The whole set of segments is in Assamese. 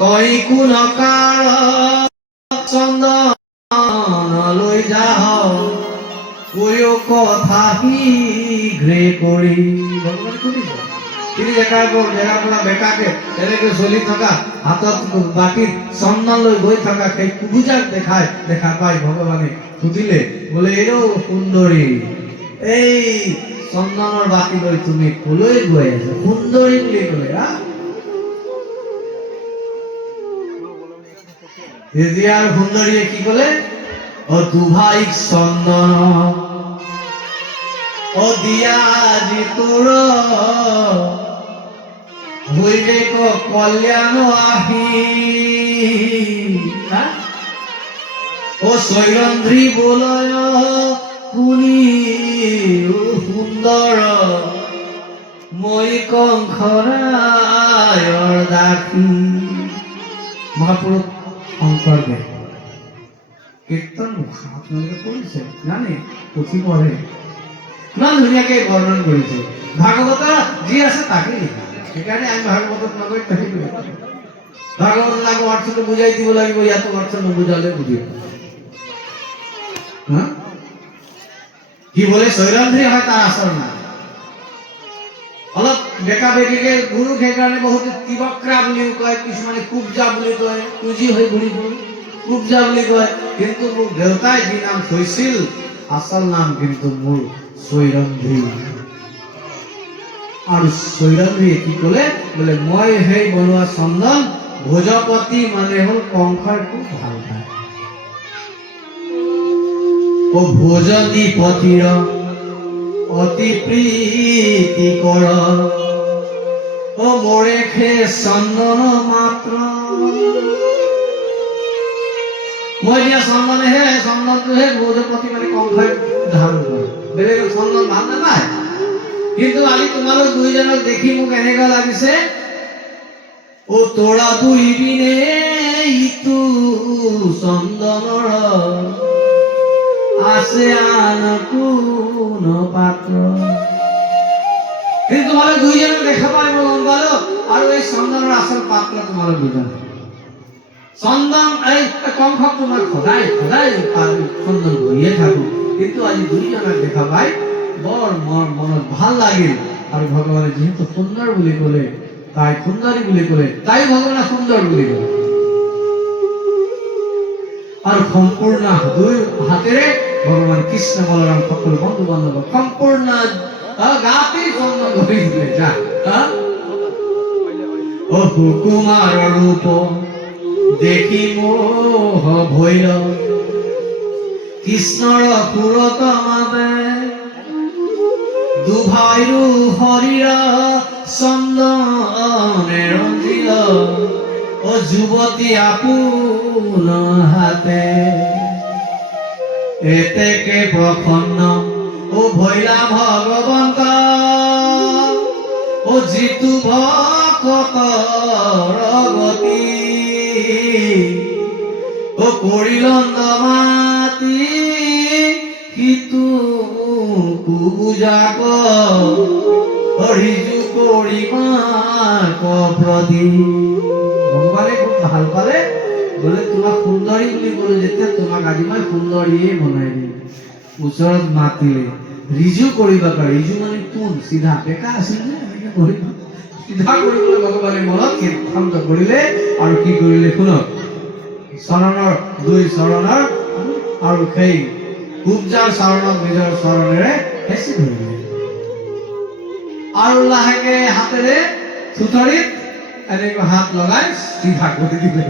তই কোন কাল চন্দন লৈ যাও কৈও কথা শীঘ্ৰে কৰি। ভগৱানে শুনিছে তিনি জেগাৰ পৰা বেকাকে এনেকে চলি থকা হাতত বাটিত চন্দন লৈ গৈ থকা সেই কুবুজাক দেখা পাই ভগৱানে সুধিলে, বোলে এও সুন্দৰী, এই চন্দনৰ বাটি লৈ তুমি কলৈ গৈ আছা? সুন্দৰী বুলি ক'লে। তেতিয়া সুন্দৰীয়ে কি ক'লে? অ দুভাইক চন্দন অ দিয়া আজি তোৰ হইলে কল্যাণ আহি। ও সৈৰন্ধ্ৰী বলয় শুনি সুন্দৰ মই কংসৰায়ৰ দাসী। মহাপুৰুষ শংকৰদেৱ কীৰ্তন মুখা আপোনালোকে পঢ়িছে জানে, পুথি পঢ়ে, ইমান ধুনীয়াকে বৰ্ণন কৰিছে। ভাগৱত যি আছে তাকে লিখা, সেইকাৰণে আমি ভাগৱতত নগৈ তাকে ভাগৱত লাগো অৰ্থটো বুজাই দিব লাগিব, ইয়াতো অৰ্থ নুবুজালে বুজিব। কি বলে সৈৰন্ধ্ৰী হয় তাৰ আচল নাম। অলপ বেকা বেকিকে গুৰু সেইকাৰণে বহুত তিবক্ৰা বুলিও কয়, কিছুমানে কুবজা বুলি কয়, কুজি হৈ ঘূৰিব কুবজা বুলি কয়। কিন্তু মোৰ দেউতাই যি নাম থৈছিল আচল নাম কিন্তু মোৰ সৈৰন্ধ্ৰী। আৰু সৈৰন্ধ্ৰীয়ে কি ক'লে? বোলে মই সেই বনোৱা চন্দন ভোজপতি মানে হ'ল কংসই খুব ভাল পায়। ও ভোজপতিৰ অতি প্ৰীতি কৰ ও মোৰে খে চন্দন মাত্ৰ। মই দিয়া চন্দনেহে, চন্দনটোহে ভোজপতি মানে কংসই ধাৰণ কৰে, বেলেগ চন্দন ভাল নাপায়। কিন্তু আজি তোমালোক দুইজনক দেখি মোক এনেকুৱা লাগিছে, ও তোৰা দুই বিনে ইটো চন্দনৰ আছে আন কোন পাত্ৰ। কিন্তু তোমালোক দুইজনক দেখা পাই মই গম পালো, আৰু এই চন্দনৰ আচল পাত্ৰ তোমালোক দুজন। চন্দন এই কংসক তোমাক সদায় সদায় চন্দন ঘূৰিয়ে থাকো, কিন্তু আজি দুইজনক দেখা পাই বৰ মনত ভাল লাগিল। আৰু ভগৱানে যিহেতু সুন্দৰ বুলি ক'লে, তাই সুন্দৰী বুলি ক'লে, তাই ভগৱানে সুন্দৰ বুলি ক'লে। আৰু সম্পূৰ্ণ দুই হাতেৰে ভগৱান কৃষ্ণ বলৰাম সকলো বন্ধু বান্ধৱ সম্পূৰ্ণ গাতে চন্দন ধৰি দিলে। যা ও সুকুমাৰ ৰূপ দেখি মোহ ভৈল কৃষ্ণৰ সুৰত মাতে দুভাইৰো শৰীৰ চন্দনে ৰঞ্জিল ও যুৱতী আপোন হাতে এতেকে প্ৰসন্ন ও ভৈলা ভগৱন্ত ও জিতু ভকতৰ গতি ও কৰিলন্দ মাতি সিটো কুবুজাক ৰিজু কৰি মাক প্ৰতি। ভগৱানে খুব ভাল পালে, বোলে তোমাক সুন্দৰী বুলি ক'লো যেতিয়া তোমাক আজি মই সুন্দৰীয়ে বনাই দিম। ওচৰত মাতিলে ৰিজু কৰিবা পাৰে, ৰিজু মানে কোন চিধা বেকা আছিল যে এনেকে কৰিব চিধা কৰিবলৈ ভগৱানে মনত সিদ্ধান্ত কৰিলে। আৰু কি কৰিলে শুনক, চৰণৰ দুই চৰণৰ আৰু সেই কুবজাৰ চৰণক নিজৰ চৰণেৰে হেঁচি ধৰিলে আৰু লাহেকে হাতেৰে থুথৰিত এনেকৈ হাত লগাই চিধা কৰি দিলে।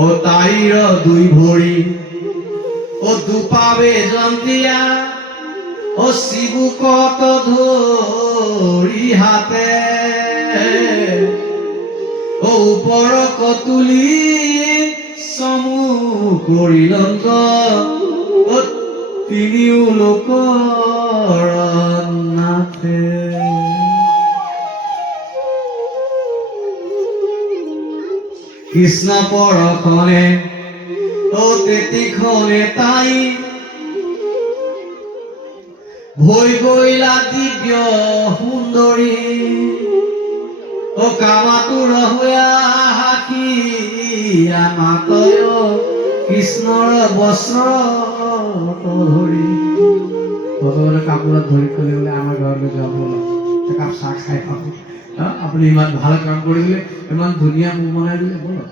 ও তাইৰ দুই ভৰি ও দুপাবে জন্তিয়া ও চিবুকত ধৰি হাতে ও ওপৰ কতুলি চমু কৰিলন্ত ও তিনিও লোকৰ নাথে। কৃষ্ণ পৰখনে ও তেতিখনে তাই ভৈ গৈলা দিব্য সুন্দৰী ও কামাতুৰ হোৱা সাক্ষী আমাতয় কৃষ্ণৰ বস্ত্ৰ ধৰি ভগৱানে কাপোৰত ধৰি কৰি বোলে আমাৰ ঘৰলৈ যাব একাপ চাহ খাই পাব আপুনি ইমান ভাল কাম কৰিলে ইমান ধুনীয়া মোক বনাই দিলে বলক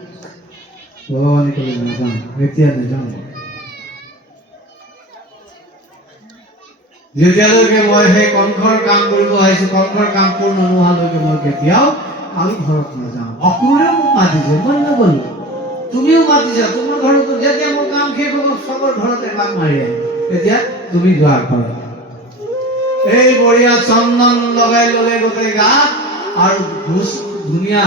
ভগৱানে ক'লে নাযাওঁ এতিয়া নাযাওঁ যেতিয়ালৈকে মই সেই কংসৰ কাম কৰিব আহিছোঁ কংসৰ কাম পূৰ্ণ নোহোৱালৈকে মই কেতিয়াও আমি ঘৰত নাযাওঁ অক্ৰূৰেও মোক মাতিছে মই নগ'লো তুমিও মাতিছা তোমাৰ ঘৰতো যেতিয়া মোৰ কাম শেষ হ'ব চবৰ ঘৰত এপাক মাৰি আহিম এতিয়া তুমি যোৱা ঘৰত এই বঢ়িয়া চন্দন লগাই ল'লে গোটেই গাত আৰু ধুনীয়া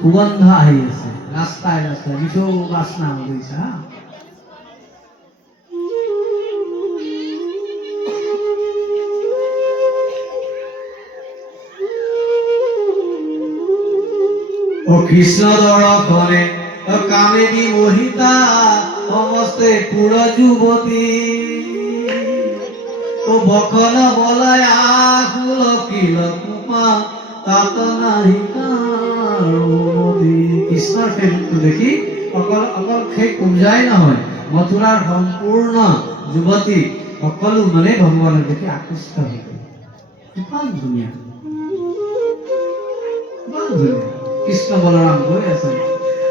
সুগন্ধ আহি আছে ৰাস্তায় ৰাস্তায় মিঠো বাসনা বুজিছা ও কৃষ্ণ দৰ্শনে কামেদি মোহিতা সমস্তে পুৰ যুৱতী ও বকন বলয় আকুল কিল কুমা তাত নাহি কৃষ্ণৰ ফেৰিটো দেখি অকল সেই কুঞ্জাই নহয় মথুৰাৰ সম্পূৰ্ণ যুৱতী সকলো মানে ভগৱানক দেখি আকৃষ্ট হৈ গ'ল ইমান ধুনীয়া কৃষ্ণ বলৰাম গৈ আছে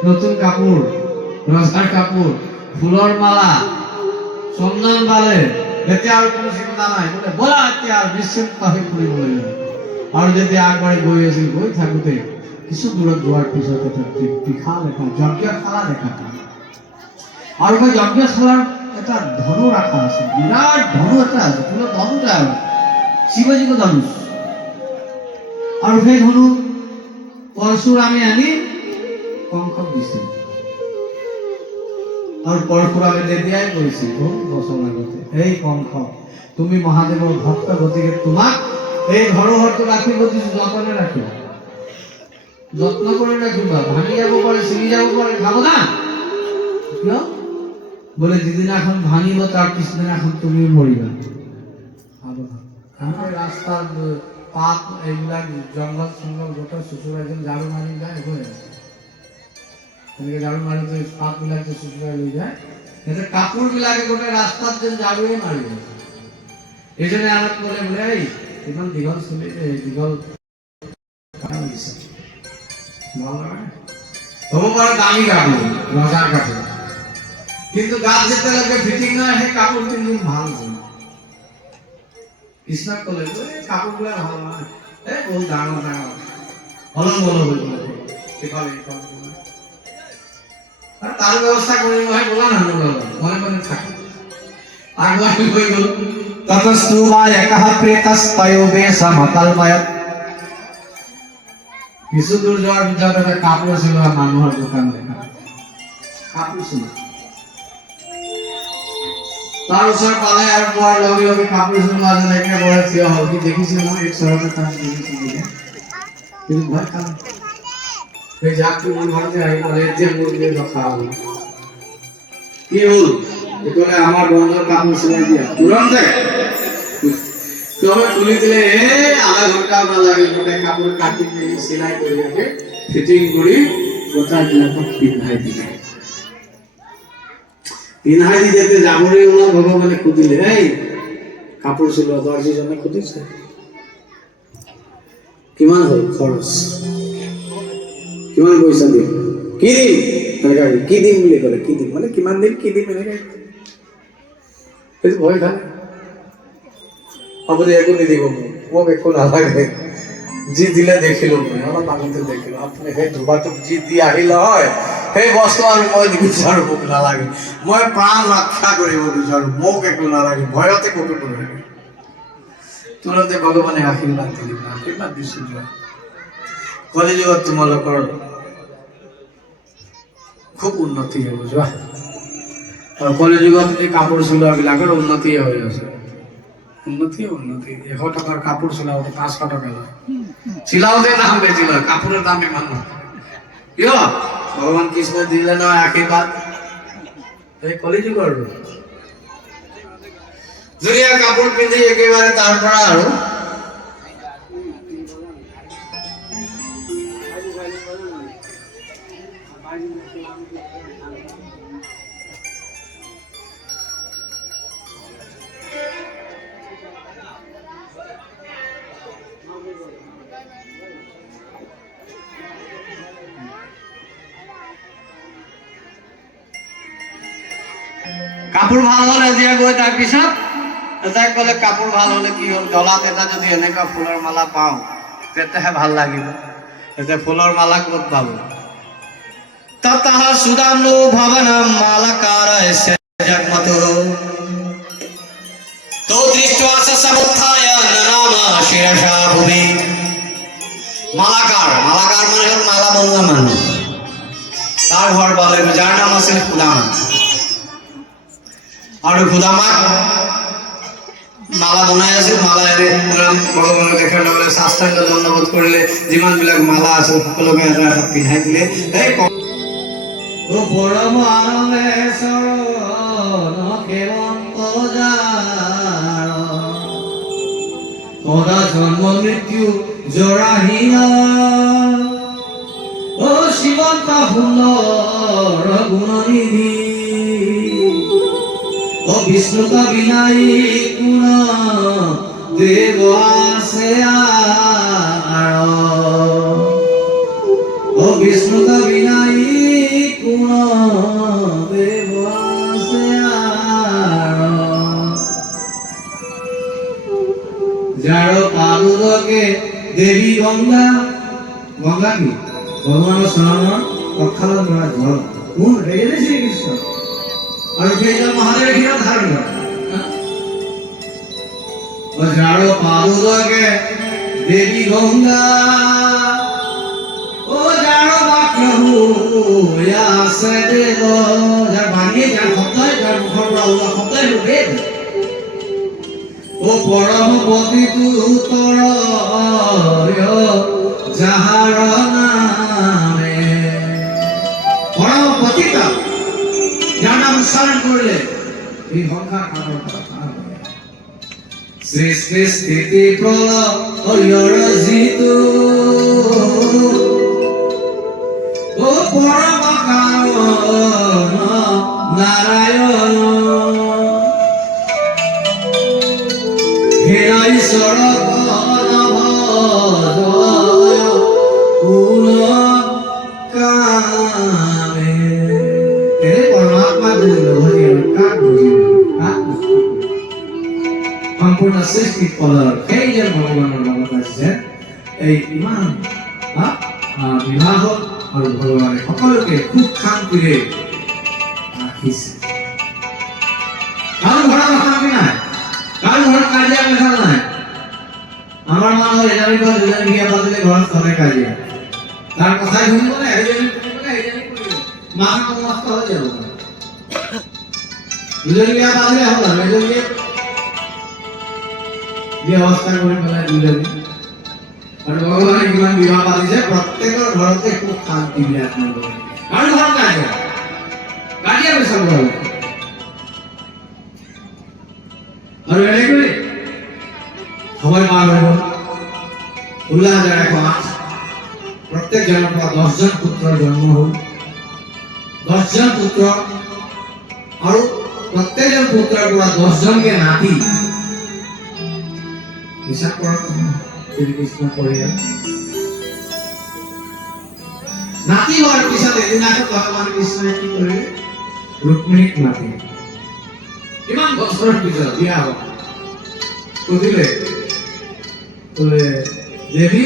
নতুন কাপোৰ ৰজাৰ কাপোৰ ফুলৰ মালা চন্দন বালে এতিয়া আৰু কোনো চিন্তা নাই বোলে বলা এতিয়া নিশ্চিন্ত হৈ ফুৰিবলৈ আৰু যেতিয়া আগবাঢ়ি গৈ আছিল গৈ থাকোঁতে কিছু দূৰত যোৱাৰ পিছত এটা বিশাল এটা যজ্ঞশালা দেখা পায় আৰু সেই যজ্ঞশালাৰ এটা ধনু ৰাখা আছে বিৰাট ধনু এটা আছে পুৰো ধনু যায় শিৱজীক ধনুষ আৰু সেই ধনু পৰশুৰামে আনি কংসক দিছিল আৰু পৰশুৰামে তেতিয়াই কৈছিল বহু বছৰ আগতে এই কংস তুমি মহাদেৱৰ ভক্ত গতিকে তোমাক এই ধৰোহৰটো ৰাখিব দিছো যতনে ৰাখিবা যত্ন করে রাখিবা ভাঙি যাব পারে ছিঙি যাব পারে খাবো না কিয় বলে যেদিনাখন ভাঙিব তার পিছদিনাখন তুমি মরিবা খাবো না আমার রাস্তার পাত এইবিলাক জঙ্গল সঙ্গল গোটা শ্বশুরা যেন ঝাড়ু মারি যায় হয়ে আছে এনেকে ঝাড়ু মারিতে পাত বিলাকে শ্বশুরা লই যায় এতে কাপড় বিলাকে গোটা রাস্তার যেন ঝাড়ুয়ে মারি যায় এই জন্য আনত বলে বলে এই ইমান দীঘল চুলি দীঘল হব পারে দামি কাপড় রজার কাপড় কিন্তু গাছ যেতে লাগে ফিটিং নয় সেই কাপড় কিন্তু ভাল নয় কৃষ্ণ কলে কাপড় গুলা ভাল নয় বহুত ডাঙর ডাঙর হলন বল হয়ে আর তার ব্যবস্থা করে হয় বলা না মনে মনে থাকে আগবাড়ি হয়ে গেল ততস্তু বা একহ প্রেতস্তয়োবে সমকল্পয়ত কিছু দূর যাওয়ার পিছত এটা কাপড় ছিল মানুহৰ দোকান দেখা কাপড় ছিল তাৰ ওচৰ পালে আৰু পোৱাৰ লগে লগে কাপড় ছিল মাজত একেবাৰে থিয় হ'ল কি দেখিছিল মই এক চৰতে কাম দেখিছিল কিন্তু ভয় খাম সেই যাত্ৰী মোৰ ঘৰতে আহি ক'লে এতিয়া মোৰ দিয়ে ৰখা হ'ল কি হ'ল ক'লে আমাৰ বন্ধৰ কাপড় চিলাই দিয়া তুৰন্তে তবে খুলি দিলে আধা ঘন্টা না লাগে গোটা কাপড় কাটি দিয়ে সেলাই করে রেখে ফিটিং করে গোটা বিলাকক পিন্ধাই দিলে পিন্ধাই দি যেতে যাবরে ওনা ভগবানে খুদিলে এই কাপড় ছিল দর্জি জনে খুদিছে কিমান হল খরচ কিমান পয়সা দিয়ে কি দিন কি দিন বলে করে কি দিন মানে কিমান দিন কি দিন মানে এই ভয় খায় আপনি একো নিদিব মোক একো নালাগে যি দিলে দেখিলো মই অলপ আগতে দেখিলো আপুনি সেই ধোবাটোক যি দি আহিল হয় সেই বস্তু আৰু মই নিবিচাৰো মোক নালাগে মই প্ৰাণ ৰক্ষা কৰিব বিচাৰো মোক একো নালাগে ভয়তে ক'তো নালাগে তুৰন্তে ভগৱানে আশীৰ্বাদ দিলে আশীৰ্বাদ দিছিল কলিযুগত তোমালোকৰ খুব উন্নতি হ'ব যোৱা আৰু কলিযুগত এই কাপোৰ চিলোৱাবিলাকৰ উন্নতি হৈ আছে উন্নতি উন্নতি 100 টাকার কাপড় সিলাওতে 500 টাকা লয় সিলাওতে দাম বেশি লয় কাপড়ের দাম ইমান না কিয় ভগবান কৃষ্ণ দিলে না আশীর্বাদ এই কলিযুগৰ দুনিয়া কাপড় পিন্ধি একেবাৰে তাৰ পৰা আৰু কাপোৰ ভাল হলে এতিয়া গৈ তাৰ পিছত তাইক ক'লে কাপোৰ ভাল হলে কি হ'ল, গলাত এটা যদি এনেকুৱা ফুলৰ মালা পাওঁ তেতিয়াহে ভাল লাগিব। এতিয়া ফুলৰ মালা ক'ত পাব? ততঃ সুদাম্নো ভৱনম মালাকাৰস্য জগমতো তো দৃष्ट्वा स समुত্থায় ননাম শিৰসা ভূমি। মালাকাৰ মানে হ'ল মালা বনোৱা মানুহ, তাৰ ঘৰ পালে, যাৰ নাম আছিল সুদামা। আৰু সুদামাক মালা বনাই আছিল, মালাৰে ভগৱানক দেখাৰ লগে লগে সাষ্টাংগ দণ্ডবোধ কৰিলে, যিমানবিলাক মালা আছিল সকলোকে এটা এটা পিন্ধাই দিলে। পৰম আনন্দে শৰণ কেৱন্ত যাৰ, সদা জন্ম মৃত্যু জৰাহীন, ও শিৱন্ত সুন্দৰ গুণনিধি, ও বিষ্ণুত বিনাই কোন দেৱ আছে আৰ, ও বিষ্ণুত বিনাই কোন দেৱ আছে আৰ, যাৰ পাদুকে দেৱী গংগা। গংগা কি? ভগৱানৰ চৰণৰ কঁকালত ধৰা জল। কোন? সেইজনে শ্ৰীকৃষ্ণ। আৰু সেইজন মহাদেৱে কিমান ধাৰণ কৰে? যাৰ পাদুকে দেৱী গংগা, ও যাৰ বাক্যহু আছে দেৱ, যাৰ বাণীয়ে, যাৰ শব্দই, যাৰ মুখৰ পৰা ওলোৱা শব্দই বেদ। ও পৰম পতিতু উত্তৰ যাহাৰ নামে, পৰম পতিত, যাৰ নাম উচ্চাৰণ কৰিলে এই সংসাৰ সাগৰ পাৰ হয়। সৃষ্টি স্থিতি প্ৰলয়ৰ জিতু, ও পৰম কাৰণ নাৰায়ণ, হে ঈশ্বৰ কোন কামে। পৰমাত্মা সম্পূৰ্ণ সৃষ্টি ফলৰ সেইজন ভগৱানৰ লগত আছে। এই ইমান বিবাহ আৰু ভগৱানে সকলোকে সুখ শান্তিৰে ৰাখিছে। কাৰো ঘৰত অশান্তি নাই, কাৰো ঘৰত কাজিয়া পেচাল নাই। আমাৰ মানুহৰ এজনী ঘৰত দুজনী বিয়া পাতিলে ঘৰত চলে কাজিয়া, তাৰ কথাই শুনিব নে সেইজনী শুনিবনে সেইজনী শুনিব, মাথা নষ্ট হৈ যাব। দুজনী বিয়া পাতিলে হ'ল আৰু এজনীয়ে ব্যৱস্থা কৰি পেলাই দুজনী। আৰু ভগৱানে কিমান বিবাহ পাতিছে, প্ৰত্যেকৰ ঘৰতে খুব শান্তি বিৰাজমান কৰে। কাৰো ঘৰত কাজিয়া কাজিয়া পেচাল কৰে। আৰু এনেকৈ সময় পাৰ হৈ গ'ল। 16,108 প্ৰত্যেকজনৰ পৰা 10জন পুত্ৰৰ জন্ম হ'ল। 10জন পুত্ৰ আৰু প্ৰত্যেকজন পুত্ৰৰ পৰা 10জনকে নাতি। হিচাপ কৰক শ্ৰীকৃষ্ণ পৰিয়াল। নাতি হোৱাৰ পিছত এদিনাখন ভগৱান কৃষ্ণই কি কৰিলে? ৰুক্মিণীক মাতিলে। কিমান বছৰৰ পিছত বিয়া হ'ল। সুধিলে, বোলে দেৱী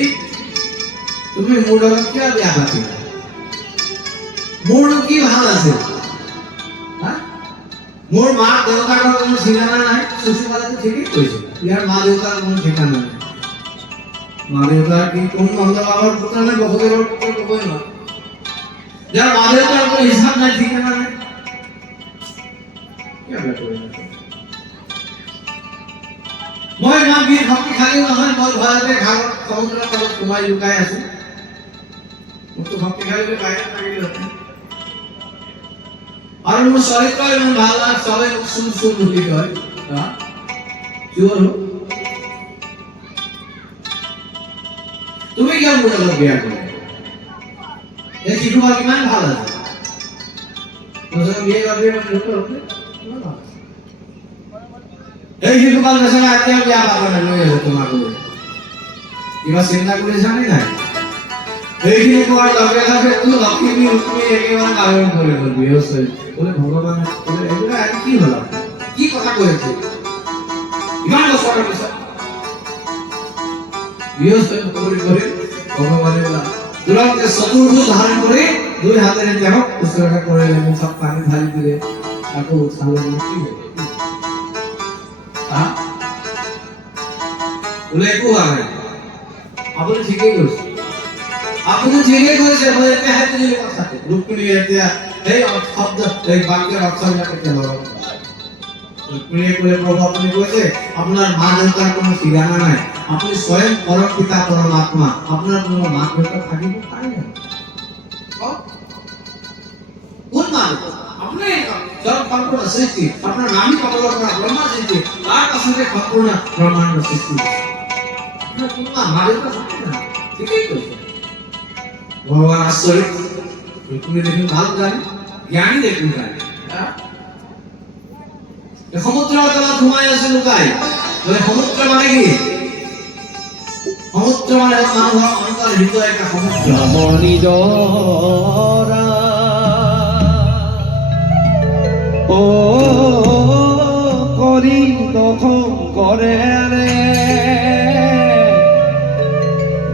তুমি মোৰ লগত কিয় বিয়া পাতিলা? মোৰনো কি ভাল আছিল? মোৰ মা দেউতাৰ কোনো ঠিকানা নাই। চুচুপালাটো ঠিকেই কৈছে, ইয়াৰ মা দেউতাৰ কোনো ঠিকানা নাই। মা দেউতাৰ কি কোন নন্দবাবৰ পুত্ৰ নে বসুদেৱৰ পুত্ৰ ক'বই নোৱাৰে। যাৰ মা দেউতাৰ কোনো হিচাপ নাই, ঠিকানা নাই, মই ইমান বীৰ শক্তিশালী নহয়, মই ভয়তে ঘাগৰ সমুদ্ৰৰ তলত সোমাই লুকাই আছো। মোকতো শক্তিশালী বাহিৰত থাকিলহেঁতেন। আৰু মোৰ চৰিত্ৰ ইমান ভাল নহয়, চবে মোক চুৰ চুৰ বুলি কয়। চোৰ তুমি কিয় মোৰ লগত বিয়া কৰিলা? এই শিশুপাল কিমান ভাল আছে তোৰ বিয়ে কৰি এই শিশুপাল বেচাৰা এতিয়া বিয়া পাব লৈ আছে তোমাক কিবা চিন্তা কৰিছানে নাই এইখিনি কোৱাৰ লগে লগে তুমি লক্ষ্মী ৰুক্মী একেবাৰে গাঁৱৰ কৰি গ'ল হৈছে বোলে ভগৱান বোলে এইবিলাক আজি কি হ'ল কি কথা কৈ আছে ইমান বছৰৰ পিছত বিয়সে কৰি কৰি ভগৱানে তুৰন্ত চতুৰ্ভুজ ধাৰণ কৰি দুই হাতেৰে তেওঁক শুশ্ৰূষা কৰিলে মুখত পানী ঢালি দিলে আকৌ উঠালে কি বোলে একো হোৱা নাই আপুনি ঠিকেই কৈছে আপুনি ঠিকেই কৈছে মই এতিয়া হাতে দিলে কথাটো ৰুক্মিণী এতিয়া এই শব্দ এই বাক্যৰ অৰ্থবিলাক এতিয়া লগাব ৰুক্মিণীয়ে ক'লে প্ৰভু আপুনি কৈছে আপোনাৰ মা দেউতাৰ কোনো ঠিকানা নাই আপুনি স্বয়ং পৰম পিতা পৰমাত্মা আপোনাৰ কোনো মা দেউতা থাকিব পাৰে নাই কোন মা আপুনি জগত সম্পূৰ্ণ সৃষ্টি আপোনাৰ নামী কমলৰ পৰা ব্ৰহ্মা সৃষ্টি তাৰ পাছতে সম্পূৰ্ণ ব্ৰহ্মাণ্ড সৃষ্টি কোন মা দেউতা থাকে না ঠিকেই কৈছে ভগৱান আচৰিত ৰুক্মিণী দেখোন ভাল জানে জ্ঞানী দেখোন জানে সমুদ্ৰৰ তলত সোমাই আছে লুকাই বোলে সমুদ্ৰ মানে কি সমুদ্ৰ মানে মানুহৰ অন্তৰৰ হৃদয় এটা সমুদ্ৰ মনিদৰা ও কৰি দখম কৰে ৰে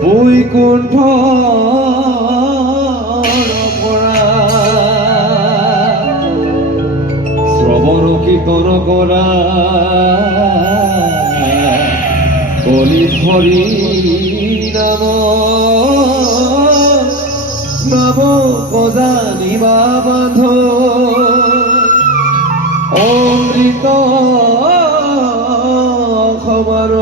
বৈকুণ্ঠ শ্ৰৱণ কীৰ্তন কৰা কলি হৰি নাম নাম কজানিবা বান্ধ অমৃত খবৰ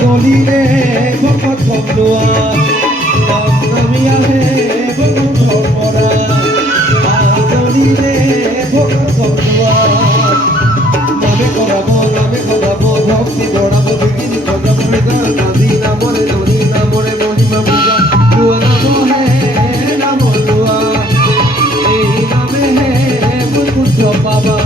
গলিৰে ভকত ভকলোৱা নামিয়া হে ভকতৰ পৰা গলিৰে ভকত ভকলোৱা নামে কৰাব ভক্তি বঢ়াব বিঘিনি বজাব নাদি নামৰে ধনী নামৰে মহিমা পূজা লোৱা নাম হে নাম লোৱা এই নামে হে বৈকুণ্ঠ পাবা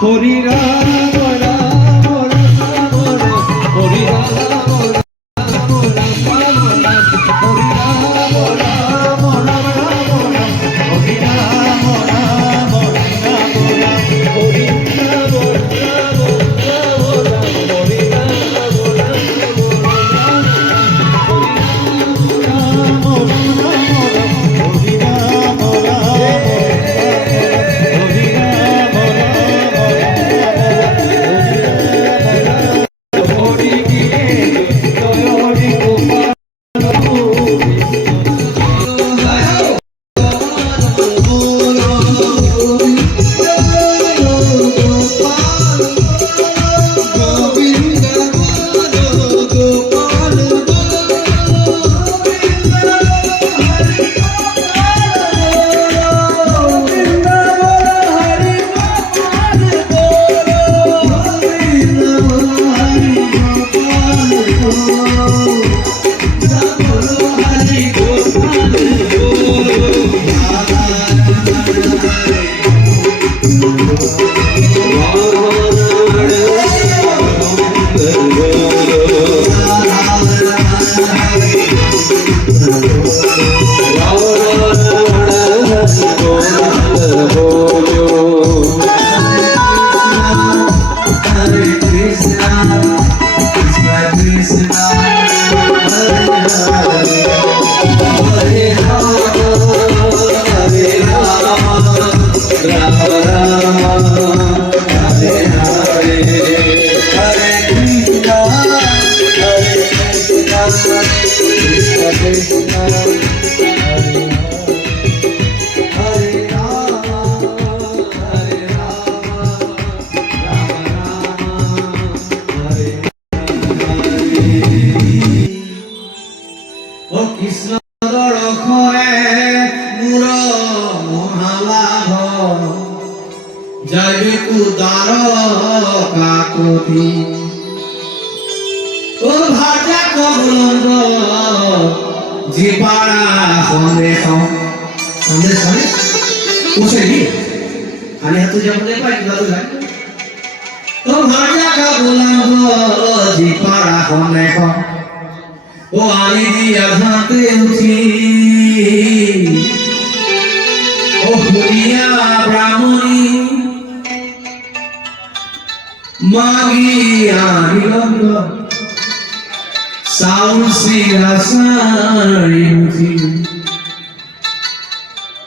হরি রাম রাম রাম হরি রাম ও কৃষ্ণ দরখয়ে মূর মহালাভ যাইবে কুদার কাকতি ও ভাজা কবলঙ্গ জীবাড়া সন্দেহ সন্দেহ সন্দেহ উসে কি খালি হাতে যাবো পাই ভালো লাগে ও ভাজা কবলঙ্গ জীবাড়া সন্দেহ ও আমি দিয়া হাতে উঠি ও হুলিয়া ব্রাহ্মণী মাগিয়া বিলম্ব সাউসি রাসারি মুখি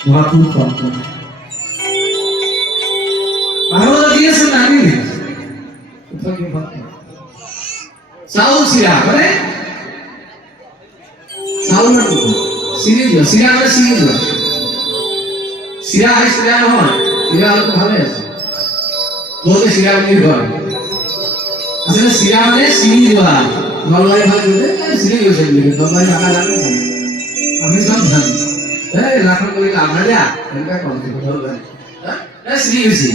মহাপুর কর্ম ভালো দিয়েছে নাকি সাউসিরা মানে সাউন্ড সিরিজ সিরা মানে সিরিজ সিরা হয় সিরা নহয় সিরা হলে ভালো আছে বলতে সিরা মানে হয় আসলে সিরা মানে সিরিজ হয় নলবাড়ি ভালো দিতে সিরিজ হয়েছে নলবাড়ি টাকা লাগে আমি সব জানি এই রাখন করে আমরা যা এটা কম থেকে নলবাড়ি হ্যাঁ সিরিজ হয়েছে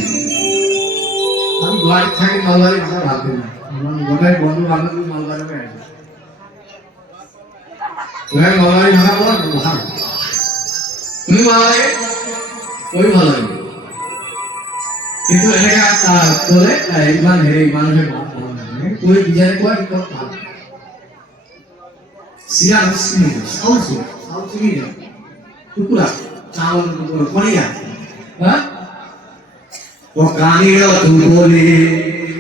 আমি গুয়াহাটি থাকি নলবাড়ি ভাষা ভাবতে না আমার গোটাই বন্ধু বান্ধব নলবাড়ি আছে मैं नलबाड़ी भाषा बोला भाषा तुम्हें ভালো লাগে ওই ভালো লাগে কিন্তু এলাকা তোলে ইমান হেরে মানুষের ভালো লাগে কোই বিজারে কোই কি কথা সিরা মুসলিম সাউথ ইন্ডিয়া টুকুরা চাওল টুকুরা কোনিয়া হ্যাঁ ও কানির তুলে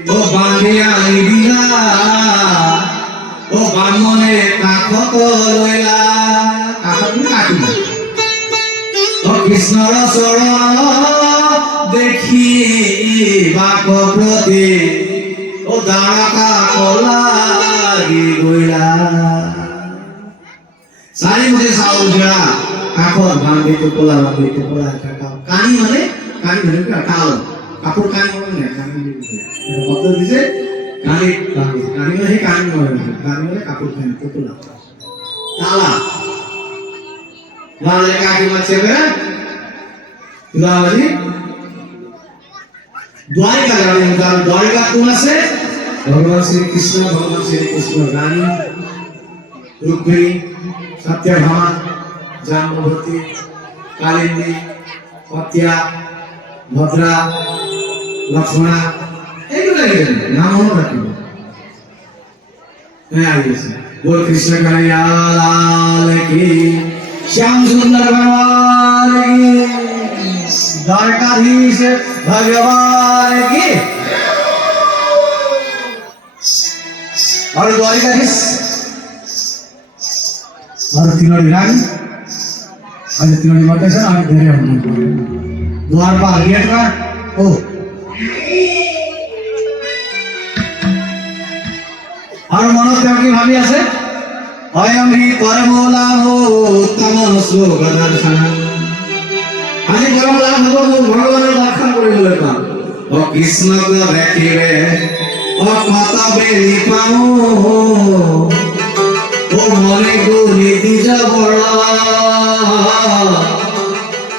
ও বাঁধিয়া দিলা ও বামনে কাকত লইলা কাকত কাটি ও কৃষ্ণর চরণ দেখি বাক প্রতি ও দ্বারকা কলাগি গইলা সারি মুখে চাউল জোড়া কাকত বান্ধি টোপলা কানি মানে কাল কাপড় কানি মানে না কানি শব্দ দিছে কানি কানি কানি মানে কানি মানে কাপড় কানি টোপলা তালা মানে কাকি মাছে বে তুলাবাজি দ্বারিকা যাবে দ্বারিকা কোন আছে ভগবান শ্রী কৃষ্ণ রানী রুক্মিণী সত্যভামা জাম্ববতী কালিন্দী সত্যা ভদ্রা লক্ষ্মণা এইগুলো নাম মনে রাখবে হ্যাঁ আইছে बोल कृष्ण कन्हैया लाल की श्याम सुंदर भगवान की द्वारकाधीश भगवान की और द्वारकाधीश और तीनों रानी और तीनों माता से आगे धेरे हम द्वार पर गेट का ओ और मनोत्याग की भाभी আছে अयम हि परमलाभ उत्तम श्लोक दर्शन আজি পরম লাভ হব ভগবানের দর্শন কৰিবলৈ পাম ও কৃষ্ণক দেখিলে ও কত বেলি পাও ও মনে গুণি দিজ বড়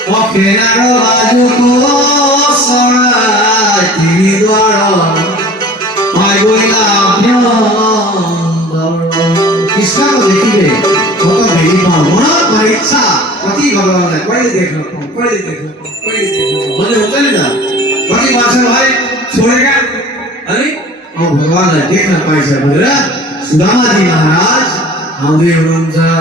ও কেনার বাজু কো সরাই তিনি দ্বার পাই গইলা কৃষ্ণ দেখিলে কত वाला है, पहले देख लो, पहले देख लो, पहले देख लो, मुझे होता नहीं था, बाकी मास्टर भाई छोड़ेगा, अरे, और भगवान है, देखना पैसा बोल रहा, सुदामा जी महाराज, हमने उनका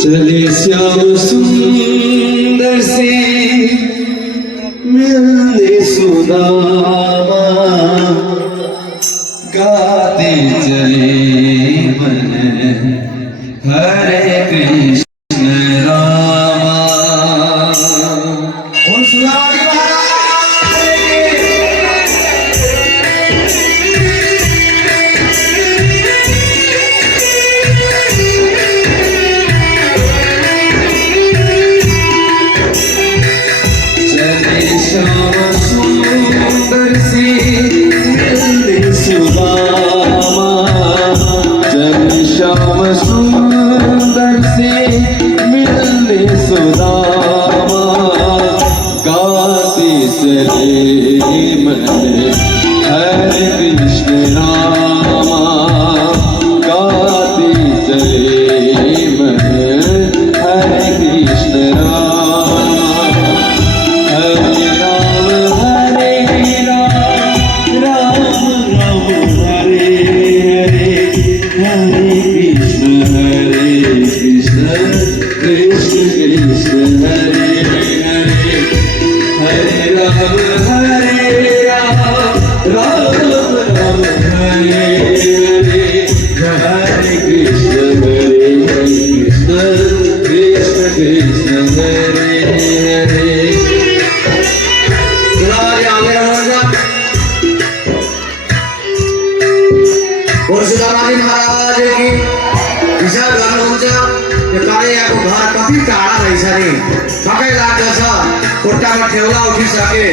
चले श्याम सुंदर से मिलने सुदामा गाते चले मन हरे कृष्ण रामा और सुदामा जी श्याम सुंदर से मिलने सुदामा जन श्याम सुंदर से मिलने सुदामा गाते चले मन हरे कृष्ण रामा गाते चले मन हरे कृष्ण रामा हरे राम राम राम हरे हरे हरे कृष्ण कृष्ण कृष्ण हरे हरे हरे राम राम राम हरे हरे हरे कृष्ण कृष्ण कृष्ण हरे हरे और सुदामा जी महाराज की विशाल गाणं होतं ते काळे या घर कधी काढा नाही सारे सकाळी लागायचा कोटावर ठेवला उठी सके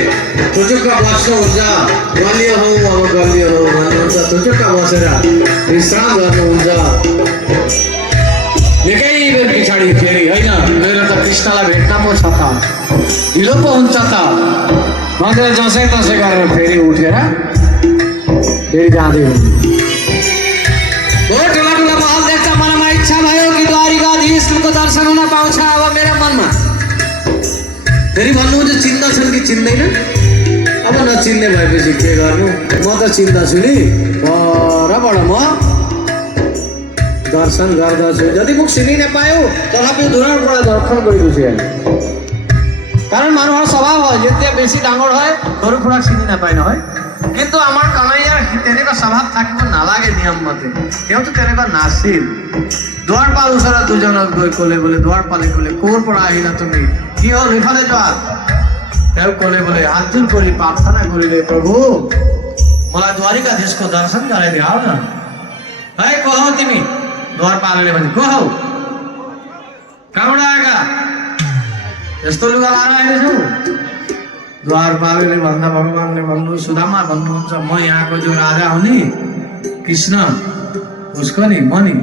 तुझं का बसणं होता गल्ली हो अब गल्ली हो म्हणून तुझं का बसरा विश्राम गर्न हुन्छ निकै बेर पछाडि फेरि हैन मेरो त कृष्णलाई भेट्न पो छ त ढिलो पो हुन्छ त म त जसै तसै गरेर फेरि उठेर फेरि जाँदै हुँ ठुला ठुला महल देख्दा मनमा इच्छा भयो कि द्वारिकाधीशको दर्शन हुन पाउँछ अब मेरो मनमा फेरि भन्नुहुन्छ चिन्दछन् कि चिन्दैन अब नचिन्ने भएपछि के गर्नु म त चिन्दछु नि परबाट म दर्शन गर्दछु যদি মোক চিনি নাপায়ো তথাপিও দূৰৰ পৰা দৰ্শন কৰি গুচি আহে কাৰণ মানুহৰ স্বভাৱ হয় যেতিয়া বেছি ডাঙৰ হয় সৰু সুৰাক চিনি নাপায় নহয় কিন্তু আমাৰ কানাইয়াৰ তেনেকুৱা স্বভাৱ থাকিব নালাগে নিয়ম মতে তেওঁতো তেনেকুৱা নাছিল দুৱাৰপাল ওচৰত দুজনক গৈ ক'লে বোলে দুৱাৰপালে ক'লে ক'ৰ পৰা আহিলা তুমি কি হ'ল ইফালে যোৱা তেওঁ ক'লে বোলে হাতযোৰ কৰি প্ৰাৰ্থনা কৰিলে প্ৰভু मलाई द्वारिकाधीशको दर्शन गराइदियो न है को हौ तिमी द्वारपालले भने को हौ कहाँबाट आएका यस्तो लुगा लाएर आएछौ द्वारपालले भन्दा भगवानले भन्नु सुदामा भन्नुहुन्छ म यहाँको जो राजा हो नि कृष्ण उसको नि म नि